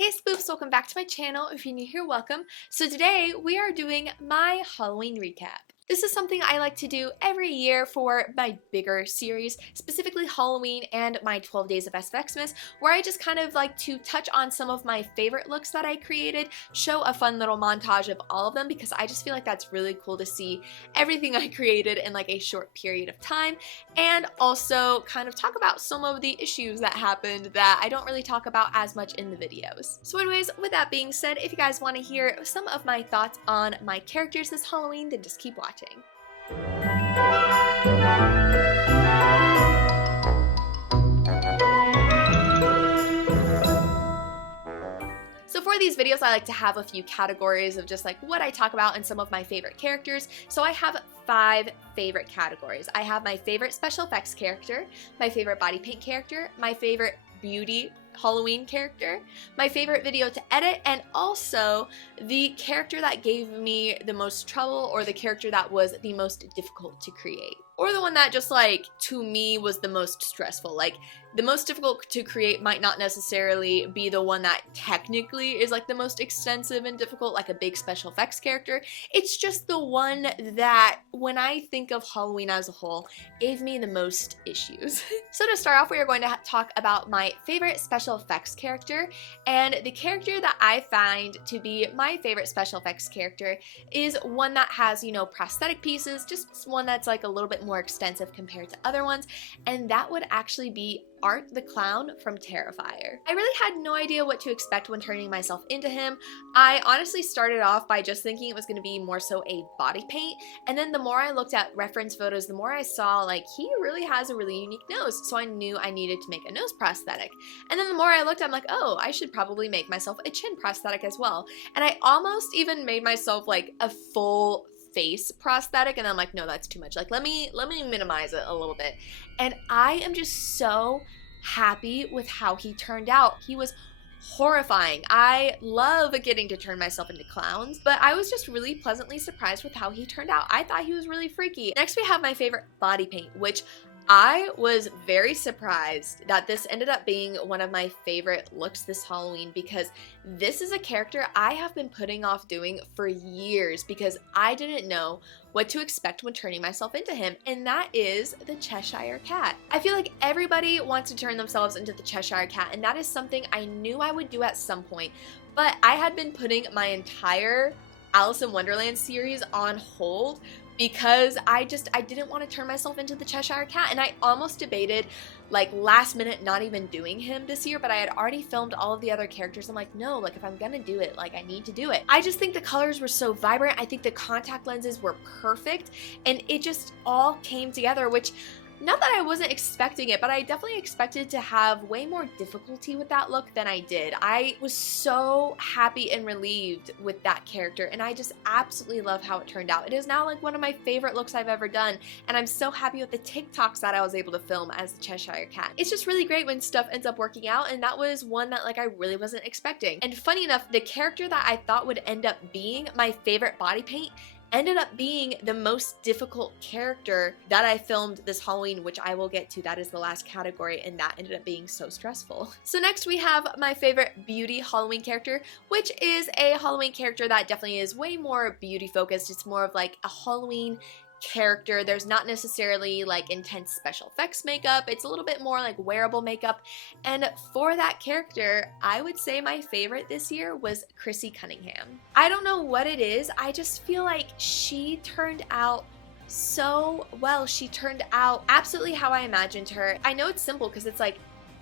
Hey Spoops, welcome back to my channel. If you're new here, welcome. So today we are doing my Halloween recap. This is something I like to do every year for my bigger series, specifically Halloween and my 12 Days of SFXmas, where I just kind of like to touch on some of my favorite looks that I created, show a fun little montage of all of them because I just feel like that's really cool to see everything I created in like a short period of time, and also kind of talk about some of the issues that happened that I don't really talk about as much in the videos. So anyways, with that being said, if you guys want to hear some of my thoughts on my characters this Halloween, then just keep watching. So for these videos, I like to have a few categories of just like what I talk about and some of my favorite characters. So I have 5 favorite categories. I have my favorite special effects character, my favorite body paint character, my favorite beauty Halloween character, my favorite video to edit, and also the character that gave me the most trouble or the character that was the most difficult to create. Or the one that just like, to me, was the most stressful. Like, the most difficult to create might not necessarily be the one that technically is like the most extensive and difficult, like a big special effects character. It's just the one that, when I think of Halloween as a whole, gave me the most issues. So to start off, we are going to talk about my favorite special effects character, and the character that I find to be my favorite special effects character is one that has, you know, prosthetic pieces, just one that's like a little bit more extensive compared to other ones, and that would actually be Art the Clown from Terrifier. I really had no idea what to expect when turning myself into him. I honestly started off by just thinking it was going to be more so a body paint, and then the more I looked at reference photos, the more I saw like he really has a really unique nose, so I knew I needed to make a nose prosthetic. And then the more I looked, I'm like, oh, I should probably make myself a chin prosthetic as well. And I almost even made myself like a full face prosthetic, and I'm like, no, that's too much. Like, let me minimize it a little bit. And I am just so happy with how he turned out. He was horrifying. I love getting to turn myself into clowns, but I was just really pleasantly surprised with how he turned out. I thought he was really freaky. Next, we have my favorite body paint, which I was very surprised that this ended up being one of my favorite looks this Halloween, because this is a character I have been putting off doing for years because I didn't know what to expect when turning myself into him, and that is the Cheshire Cat. I feel like everybody wants to turn themselves into the Cheshire Cat, and that is something I knew I would do at some point, but I had been putting my entire Alice in Wonderland series on hold because I didn't want to turn myself into the Cheshire Cat, and I almost debated like last minute not even doing him this year, but I had already filmed all of the other characters. I'm like, no, like if I'm gonna do it, like I need to do it. I just think the colors were so vibrant. I think the contact lenses were perfect, and it just all came together, which, not that I wasn't expecting it, but I definitely expected to have way more difficulty with that look than I did. I was so happy and relieved with that character, and I just absolutely love how it turned out. It is now like one of my favorite looks I've ever done, and I'm so happy with the TikToks that I was able to film as the Cheshire Cat. It's just really great when stuff ends up working out, and that was one that like I really wasn't expecting. And funny enough, the character that I thought would end up being my favorite body paint ended up being the most difficult character that I filmed this Halloween, which I will get to. That is the last category, and that ended up being so stressful. So next we have my favorite beauty Halloween character, which is a Halloween character that definitely is way more beauty focused. It's more of like a Halloween character. There's not necessarily like intense special effects makeup. It's a little bit more like wearable makeup, and for that character, I would say my favorite this year was Chrissy Cunningham. I don't know what it is, I just feel like she turned out so well. She turned out absolutely how I imagined her. I know it's simple because it's like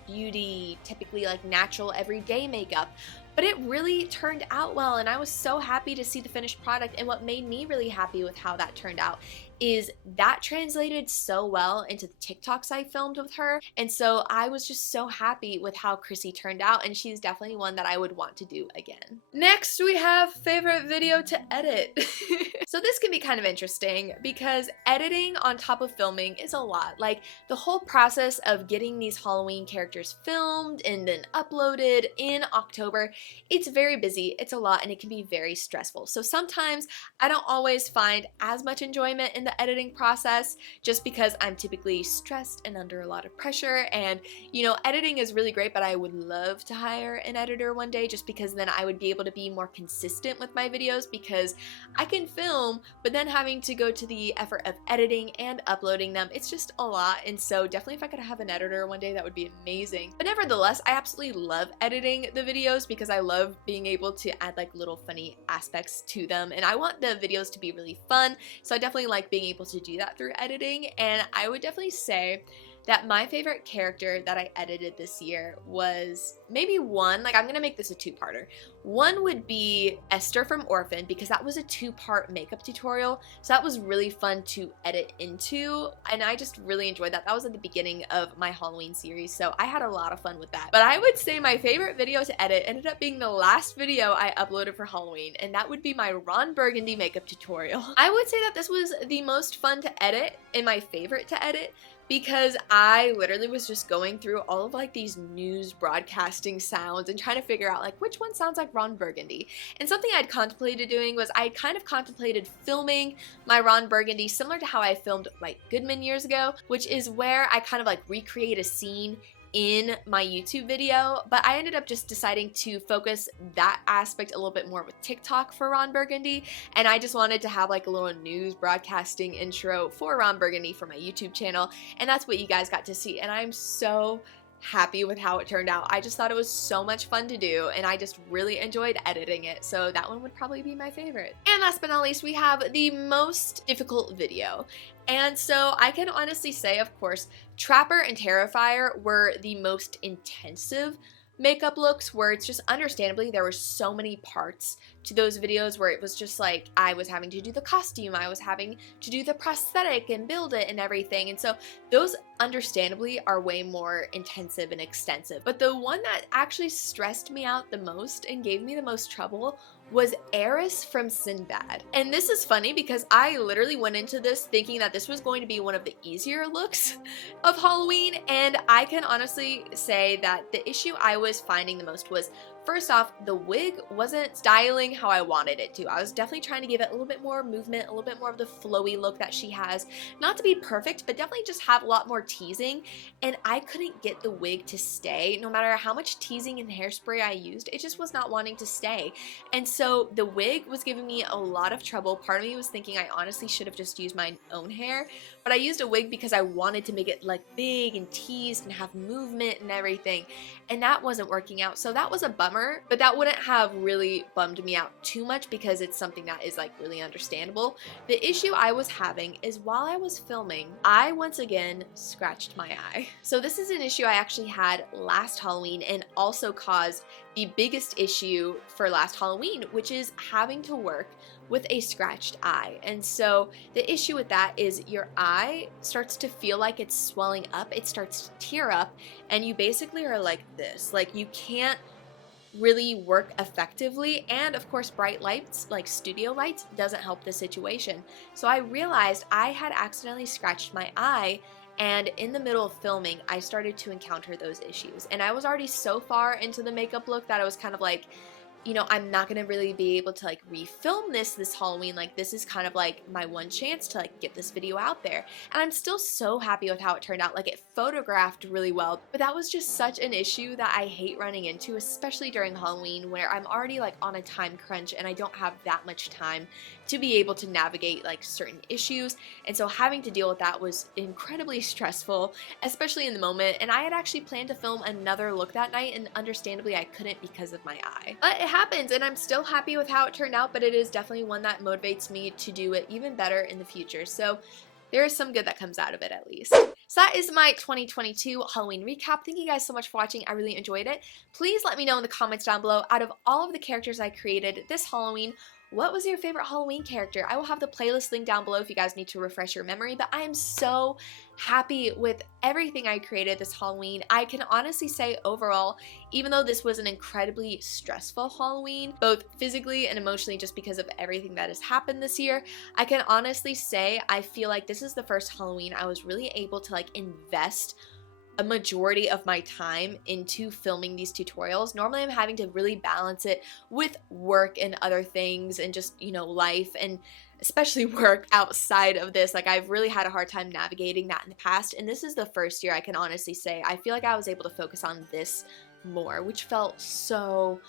beauty, typically like natural everyday makeup, but it really turned out well, and I was so happy to see the finished product. And what made me really happy with how that turned out is that translated so well into the TikToks I filmed with her, and so I was just so happy with how Chrissy turned out, and she's definitely one that I would want to do again. Next, we have favorite video to edit. So this can be kind of interesting because editing on top of filming is a lot. Like, the whole process of getting these Halloween characters filmed and then uploaded in October, it's very busy, it's a lot, and it can be very stressful. So sometimes I don't always find as much enjoyment in the editing process just because I'm typically stressed and under a lot of pressure, and you know, editing is really great, but I would love to hire an editor one day just because then I would be able to be more consistent with my videos, because I can film, but then having to go to the effort of editing and uploading them, it's just a lot. And so definitely if I could have an editor one day, that would be amazing. But nevertheless, I absolutely love editing the videos because I love being able to add like little funny aspects to them, and I want the videos to be really fun, so I definitely like being able to do that through editing. And I would definitely say that my favorite character that I edited this year was maybe one, like I'm gonna make this a two-parter. One would be Esther from Orphan, because that was a two-part makeup tutorial, so that was really fun to edit into, and I just really enjoyed that. That was at the beginning of my Halloween series, so I had a lot of fun with that. But I would say my favorite video to edit ended up being the last video I uploaded for Halloween, and that would be my Ron Burgundy makeup tutorial. I would say that this was the most fun to edit and my favorite to edit, because I literally was just going through all of like these news broadcasting sounds and trying to figure out like which one sounds like Ron Burgundy. And something I'd contemplated doing was I kind of contemplated filming my Ron Burgundy similar to how I filmed White Goodman years ago, which is where I kind of like recreate a scene in my YouTube video, but I ended up just deciding to focus that aspect a little bit more with TikTok for Ron Burgundy, and I just wanted to have like a little news broadcasting intro for Ron Burgundy for my YouTube channel, and that's what you guys got to see, and I'm so happy with how it turned out. I just thought it was so much fun to do, and I just really enjoyed editing it, so that one would probably be my favorite. And last but not least, we have the most difficult video. And so I can honestly say, of course, Trapper and Terrifier were the most intensive makeup looks, where it's just understandably there were so many parts to those videos where it was just like I was having to do the costume, I was having to do the prosthetic and build it and everything, and so those understandably are way more intensive and extensive. But the one that actually stressed me out the most and gave me the most trouble was Eris from Sinbad. And this is funny because I literally went into this thinking that this was going to be one of the easier looks of Halloween, and I can honestly say that the issue I was finding the most was, first off, the wig wasn't styling how I wanted it to. I was definitely trying to give it a little bit more movement, a little bit more of the flowy look that she has. Not to be perfect, but definitely just have a lot more teasing, and I couldn't get the wig to stay. No matter how much teasing and hairspray I used, it just was not wanting to stay. And so the wig was giving me a lot of trouble. Part of me was thinking I honestly should have just used my own hair, but I used a wig because I wanted to make it like big and teased and have movement and everything, and that wasn't working out. So that was a bummer, but that wouldn't have really bummed me out too much because it's something that is like really understandable. The issue I was having is while I was filming, I once again scratched my eye. So this is an issue I actually had last Halloween and also caused the biggest issue for last Halloween, which is having to work with a scratched eye. And so the issue with that is your eye starts to feel like it's swelling up, it starts to tear up, and you basically are like this. Like you can't really work effectively, and of course bright lights like studio lights doesn't help the situation. So I realized I had accidentally scratched my eye, and in the middle of filming I started to encounter those issues, and I was already so far into the makeup look that I was kind of like, you know, I'm not gonna really be able to like refilm this Halloween. Like this is kind of like my one chance to like get this video out there, and I'm still so happy with how it turned out. Like it photographed really well, but that was just such an issue that I hate running into, especially during Halloween where I'm already like on a time crunch and I don't have that much time to be able to navigate like certain issues. And so having to deal with that was incredibly stressful, especially in the moment. And I had actually planned to film another look that night, and understandably I couldn't because of my eye. But it happens, and I'm still happy with how it turned out, but it is definitely one that motivates me to do it even better in the future. So there is some good that comes out of it at least. So that is my 2022 Halloween recap. Thank you guys so much for watching. I really enjoyed it. Please let me know in the comments down below, out of all of the characters I created this Halloween, what was your favorite Halloween character? I will have the playlist link down below if you guys need to refresh your memory, but I am so happy with everything I created this Halloween. I can honestly say overall, even though this was an incredibly stressful Halloween, both physically and emotionally just because of everything that has happened this year, I can honestly say I feel like this is the first Halloween I was really able to like invest a majority of my time into filming these tutorials. Normally I'm having to really balance it with work and other things and just, you know, life, and especially work outside of this. Like, I've really had a hard time navigating that in the past, and this is the first year I can honestly say I feel like I was able to focus on this more, which felt so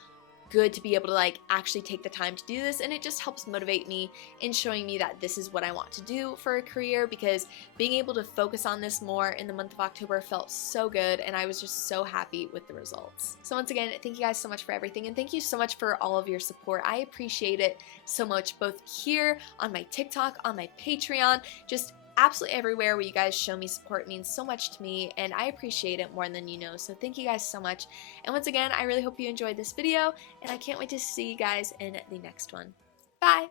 good to be able to like actually take the time to do this, and it just helps motivate me in showing me that this is what I want to do for a career, because being able to focus on this more in the month of October felt so good, and I was just so happy with the results. So once again, thank you guys so much for everything, and thank you so much for all of your support. I appreciate it so much, both here on my TikTok, on my Patreon, just absolutely everywhere where you guys show me support means so much to me, and I appreciate it more than you know. So thank you guys so much, and once again, I really hope you enjoyed this video, and I can't wait to see you guys in the next one. Bye!